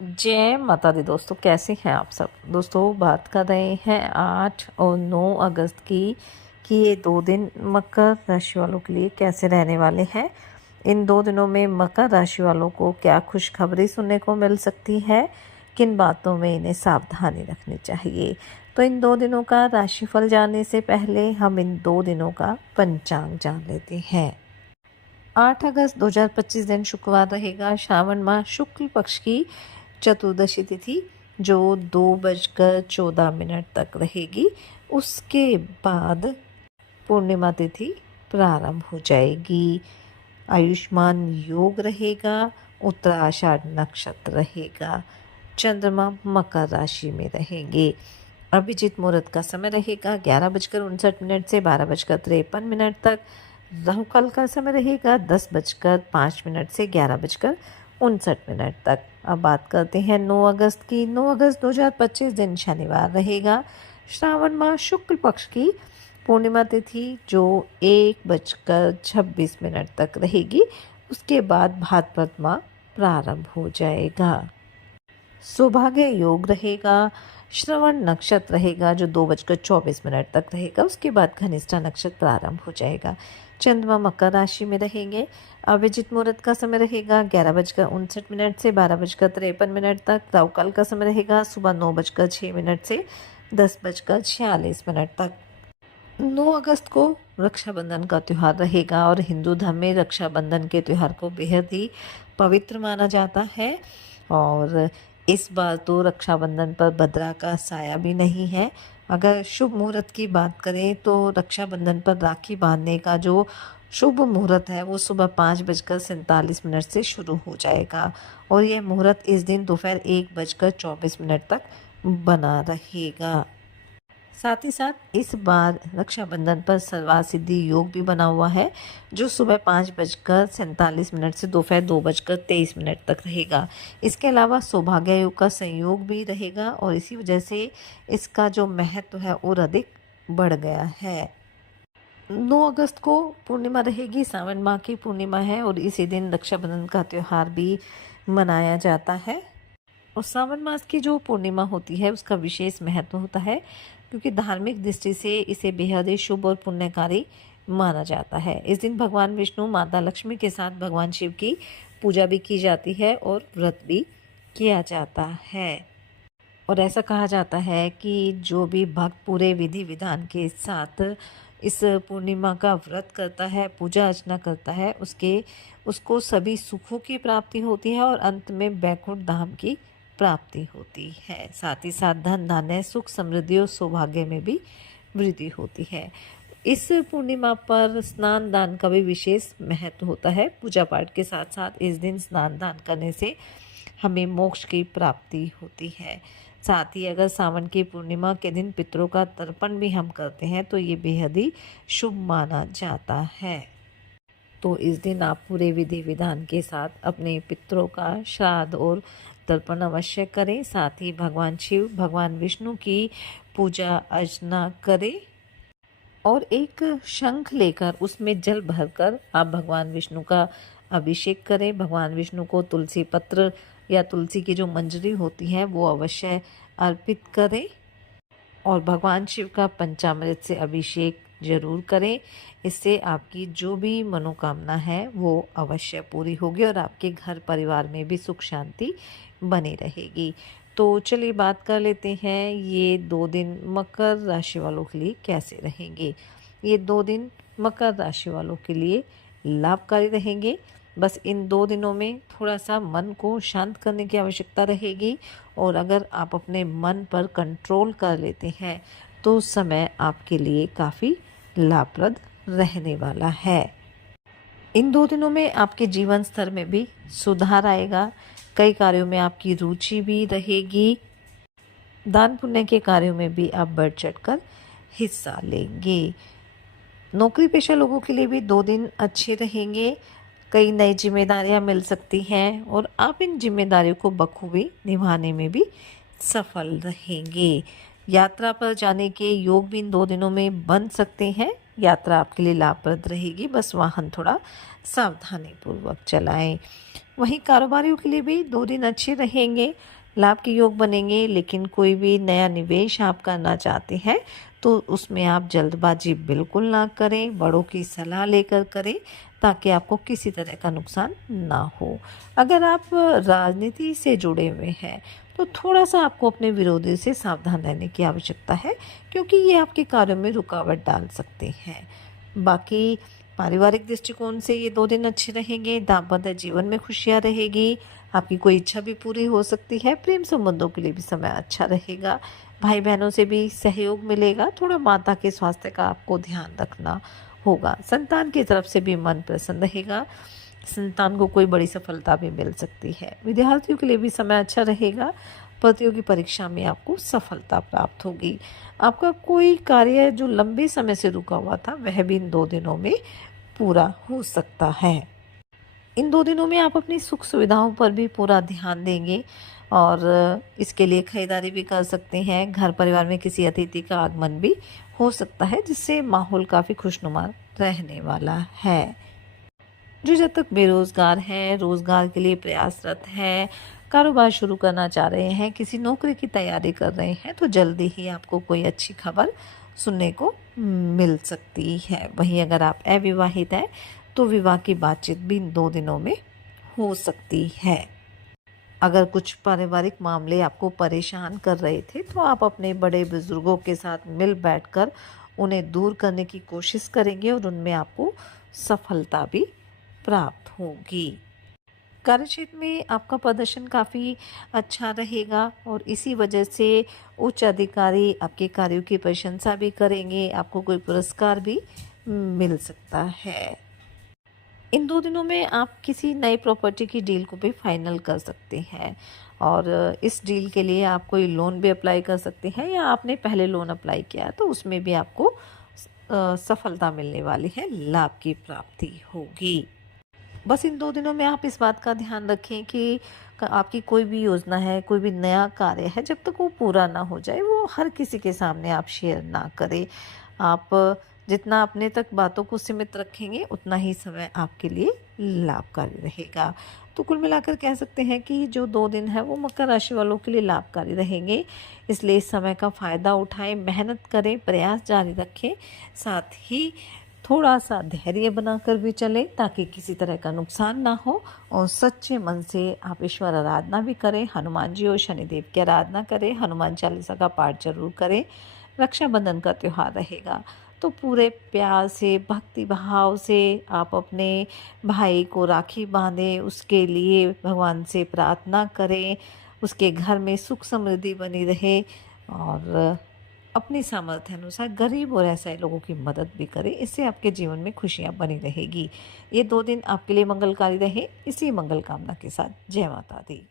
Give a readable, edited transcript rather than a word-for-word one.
जय माता दी दोस्तों, कैसे हैं आप सब। दोस्तों बात कर रहे हैं 8 और 9 अगस्त की कि ये 2 दिन मकर राशि वालों के लिए कैसे रहने वाले हैं। इन 2 दिनों में मकर राशि वालों को क्या खुशखबरी सुनने को मिल सकती है, किन बातों में इन्हें सावधानी रखनी चाहिए। तो इन 2 दिनों का राशिफल जानने से पहले हम इन 2 दिनों का पंचांग जान लेते हैं। 8 अगस्त 2025 दिन शुक्रवार रहेगा। श्रावण माह शुक्ल पक्ष की चतुर्दशी तिथि जो 2:14 तक रहेगी। उसके बाद पूर्णिमा तिथि प्रारंभ हो जाएगी। आयुष्मान योग रहेगा। उत्तराषाढ़ नक्षत्र रहेगा। चंद्रमा मकर राशि में रहेंगे। अभिजीत मुहूर्त का समय रहेगा 11:59 से 12:53 तक। राहु काल का समय रहेगा 10:05 से 11:59 तक। अब बात करते हैं 9 अगस्त की। 9 अगस्त 2025 दिन शनिवार रहेगा। श्रावण माह शुक्ल पक्ष की पूर्णिमा तिथि जो 1:26 तक रहेगी। उसके बाद भाद्रपद माह प्रारंभ हो जाएगा। सौभाग्य योग रहेगा। श्रवण नक्षत्र रहेगा जो 2:24 तक रहेगा। उसके बाद घनिष्ठा नक्षत्र प्रारंभ हो जाएगा। चंद्रमा मकर राशि में रहेंगे। अभिजीत मुहूर्त का समय रहेगा 11:59 से 12:53 तक। राहु काल का समय रहेगा सुबह 9:06 से 10:46 तक। 9 अगस्त को रक्षाबंधन का त्यौहार रहेगा और हिंदू धर्म में रक्षाबंधन के त्यौहार को बेहद ही पवित्र माना जाता है। और इस बार तो रक्षाबंधन पर भद्रा का साया भी नहीं है। अगर शुभ मुहूर्त की बात करें तो रक्षाबंधन पर राखी बांधने का जो शुभ मुहूर्त है वो सुबह 5:47 से शुरू हो जाएगा और यह मुहूर्त इस दिन दोपहर 1:24 तक बना रहेगा। साथ ही साथ इस बार रक्षाबंधन पर सर्वार सिद्धि योग भी बना हुआ है जो सुबह 5:47 से दोपहर 2:23 तक रहेगा। इसके अलावा सौभाग्य योग का संयोग भी रहेगा और इसी वजह से इसका जो महत्व है और अधिक बढ़ गया है। 9 अगस्त को पूर्णिमा रहेगी। सावन माह की पूर्णिमा है और इसी दिन रक्षाबंधन का त्यौहार भी मनाया जाता है। और सावन मास की जो पूर्णिमा होती है उसका विशेष महत्व होता है क्योंकि धार्मिक दृष्टि से इसे बेहद ही शुभ और पुण्यकारी माना जाता है। इस दिन भगवान विष्णु माता लक्ष्मी के साथ भगवान शिव की पूजा भी की जाती है और व्रत भी किया जाता है। और ऐसा कहा जाता है कि जो भी भक्त पूरे विधि विधान के साथ इस पूर्णिमा का व्रत करता है, पूजा अर्चना करता है, उसको सभी सुखों की प्राप्ति होती है और अंत में वैकुंठ धाम की प्राप्ति होती है। साथ ही साथ धन धान्य सुख समृद्धि और सौभाग्य में भी वृद्धि होती है। इस पूर्णिमा पर स्नान दान का भी विशेष महत्व होता है। पूजा पाठ के साथ साथ इस दिन स्नान दान करने से हमें मोक्ष की प्राप्ति होती है। साथ ही अगर सावन की पूर्णिमा के दिन पितरों का तर्पण भी हम करते हैं तो ये बेहद ही शुभ माना जाता है। तो इस दिन आप पूरे विधि विधान के साथ अपने पितरों का श्राद्ध और तर्पण अवश्य करें। साथ ही भगवान शिव भगवान विष्णु की पूजा अर्चना करें और एक शंख लेकर उसमें जल भरकर आप भगवान विष्णु का अभिषेक करें। भगवान विष्णु को तुलसी पत्र या तुलसी की जो मंजरी होती है वो अवश्य अर्पित करें और भगवान शिव का पंचामृत से अभिषेक जरूर करें। इससे आपकी जो भी मनोकामना है वो अवश्य पूरी होगी और आपके घर परिवार में भी सुख शांति बनी रहेगी। तो चलिए बात कर लेते हैं ये 2 दिन मकर राशि वालों के लिए कैसे रहेंगे। ये 2 दिन मकर राशि वालों के लिए लाभकारी रहेंगे। बस इन 2 दिनों में थोड़ा सा मन को शांत करने की आवश्यकता रहेगी और अगर आप अपने मन पर कंट्रोल कर लेते हैं तो समय आपके लिए काफ़ी लाभप्रद रहने वाला है। इन 2 दिनों में आपके जीवन स्तर में भी सुधार आएगा। कई कार्यों में आपकी रुचि भी रहेगी। दान पुण्य के कार्यों में भी आप बढ़ चढ़कर हिस्सा लेंगे। नौकरी पेशा लोगों के लिए भी 2 दिन अच्छे रहेंगे। कई नई जिम्मेदारियां मिल सकती हैं और आप इन जिम्मेदारियों को बखूबी निभाने में भी सफल रहेंगे। यात्रा पर जाने के योग भी इन 2 दिनों में बन सकते हैं। यात्रा आपके लिए लाभप्रद रहेगी, बस वाहन थोड़ा सावधानी पूर्वक चलाएं। वहीं कारोबारियों के लिए भी 2 दिन अच्छे रहेंगे, लाभ के योग बनेंगे। लेकिन कोई भी नया निवेश आप करना चाहते हैं तो उसमें आप जल्दबाजी बिल्कुल ना करें, बड़ों की सलाह लेकर करें ताकि आपको किसी तरह का नुकसान ना हो। अगर आप राजनीति से जुड़े हुए हैं तो थोड़ा-सा आपको अपने विरोधी से सावधान रहने की आवश्यकता है, क्योंकि ये आपके कार्यों में रुकावट डाल सकते हैं। बाकी पारिवारिक दृष्टिकोण से ये 2 दिन अच्छे रहेंगे, दाम्पत्य जीवन में खुशियाँ रहेगी, आपकी कोई इच्छा भी पूरी हो सकती है, प्रेम संबंधों के लिए भी समय अच्छा रहेगा, भाई-बहनों से भी सहयोग मिलेगा, थोड़ा माता के स्वास्थ्य का आपको ध्यान रखना होगा। संतान की तरफ से भी मन प्रसन्न रहेगा, संतान को कोई बड़ी सफलता भी मिल सकती है। विद्यार्थियों के लिए भी समय अच्छा रहेगा, प्रतियोगी परीक्षा में आपको सफलता प्राप्त होगी। आपका कोई कार्य जो लंबे समय से रुका हुआ था वह भी इन 2 दिनों में पूरा हो सकता है। इन 2 दिनों में आप अपनी सुख सुविधाओं पर भी पूरा ध्यान देंगे और इसके लिए खरीदारी भी कर सकते हैं। घर परिवार में किसी अतिथि का आगमन भी हो सकता है, जिससे माहौल काफ़ी खुशनुमा रहने वाला है। जो जब तक बेरोज़गार हैं, रोज़गार के लिए प्रयासरत हैं, कारोबार शुरू करना चाह रहे हैं, किसी नौकरी की तैयारी कर रहे हैं, तो जल्दी ही आपको कोई अच्छी खबर सुनने को मिल सकती है। वहीं अगर आप अविवाहित हैं तो विवाह की बातचीत भी इन 2 दिनों में हो सकती है। अगर कुछ पारिवारिक मामले आपको परेशान कर रहे थे तो आप अपने बड़े बुजुर्गों के साथ मिल बैठकर उन्हें दूर करने की कोशिश करेंगे और उनमें आपको सफलता भी प्राप्त होगी। कार्यक्षेत्र में आपका प्रदर्शन काफ़ी अच्छा रहेगा और इसी वजह से उच्च अधिकारी आपके कार्यों की प्रशंसा भी करेंगे, आपको कोई पुरस्कार भी मिल सकता है। इन 2 दिनों में आप किसी नई प्रॉपर्टी की डील को भी फाइनल कर सकते हैं और इस डील के लिए आप कोई लोन भी अप्लाई कर सकते हैं, या आपने पहले लोन अप्लाई किया है तो उसमें भी आपको सफलता मिलने वाली है, लाभ की प्राप्ति होगी। बस इन 2 दिनों में आप इस बात का ध्यान रखें कि आपकी कोई भी योजना है, कोई भी नया कार्य है, जब तक वो पूरा ना हो जाए वो हर किसी के सामने आप शेयर ना करें। आप जितना अपने तक बातों को सीमित रखेंगे उतना ही समय आपके लिए लाभकारी रहेगा। तो कुल मिलाकर कह सकते हैं कि जो 2 दिन है वो मकर राशि वालों के लिए लाभकारी रहेंगे, इसलिए इस समय का फ़ायदा उठाएं, मेहनत करें, प्रयास जारी रखें, साथ ही थोड़ा-सा धैर्य बनाकर भी चलें ताकि किसी तरह का नुकसान ना हो और सच्चे मन से आप ईश्वर आराधना भी करें, हनुमान जी और शनिदेव की आराधना करें, हनुमान चालीसा का पाठ ज़रूर करें। रक्षाबंधन का त्यौहार रहेगा तो पूरे प्यार से, भक्ति भाव से आप अपने भाई को राखी बांधें, उसके लिए भगवान से प्रार्थना करें, उसके घर में सुख समृद्धि बनी रहे और अपनी सामर्थ्य अनुसार गरीब और असहाय लोगों की मदद भी करें। इससे आपके जीवन में खुशियाँ बनी रहेगी। ये 2 दिन आपके लिए मंगलकारी रहे, इसी मंगल कामना के साथ जय माता दी।